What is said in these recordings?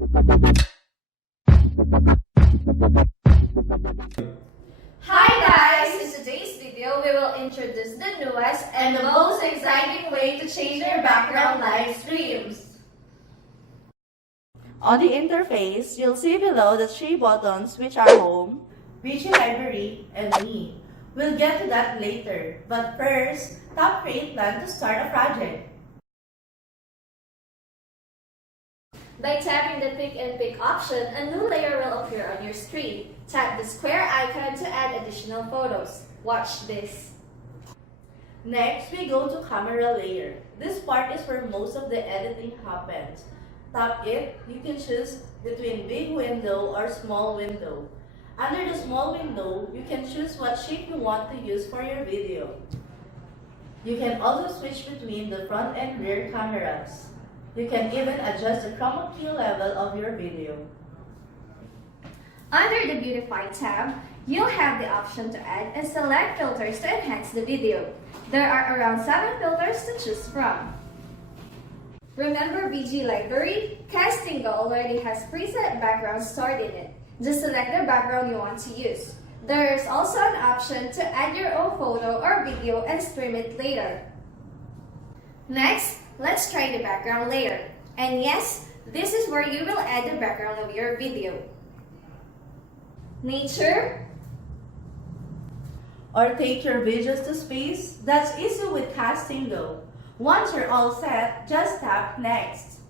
Hi guys! In today's video, we will introduce the newest and the most exciting way to change your background live streams. On the interface, you'll see below the three buttons which are Home, Video Library, and Me. We'll get to that later, but first, tap Create Plan to start a project. By tapping the Pick and Pick option, a new layer will appear on your screen. Tap the square icon to add additional photos. Watch this. Next, we go to Camera Layer. This part is where most of the editing happens. Tap it, you can choose between big window or small window. Under the small window, you can choose what shape you want to use for your video. You can also switch between the front and rear cameras. You can even adjust the chroma key level of your video. Under the Beautify tab, you'll have the option to add and select filters to enhance the video. There are around 7 filters to choose from. Remember VG Library? Casttingo already has preset backgrounds stored in it. Just select the background you want to use. There is also an option to add your own photo or video and stream it later. Next, let's try the background layer. And yes, this is where you will add the background of your video. Nature, Or take your videos to space. That's easy with Casttingo. Once you're all set, just tap Next.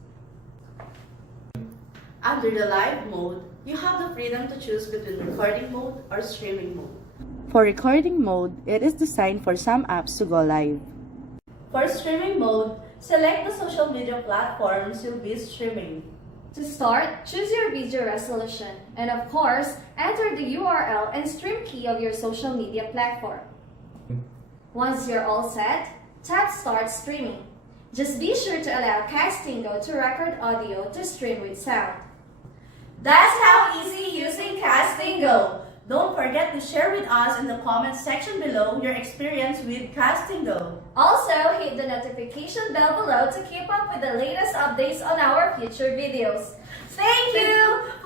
Under the live mode, you have the freedom to choose between recording mode or streaming mode. For recording mode, it is designed for some apps to go live. For streaming mode, select the social media platforms you'll be streaming. to start, choose your video resolution, and of course, enter the URL and stream key of your social media platform. Once you're all set, tap Start Streaming. Just be sure to allow Casttingo to record audio to stream with sound. That's how easy using Casttingo! Don't forget to share with us in the comments section below your experience with Casttingo. Also, hit the notification bell below to keep up with the latest updates on our future videos. Thank you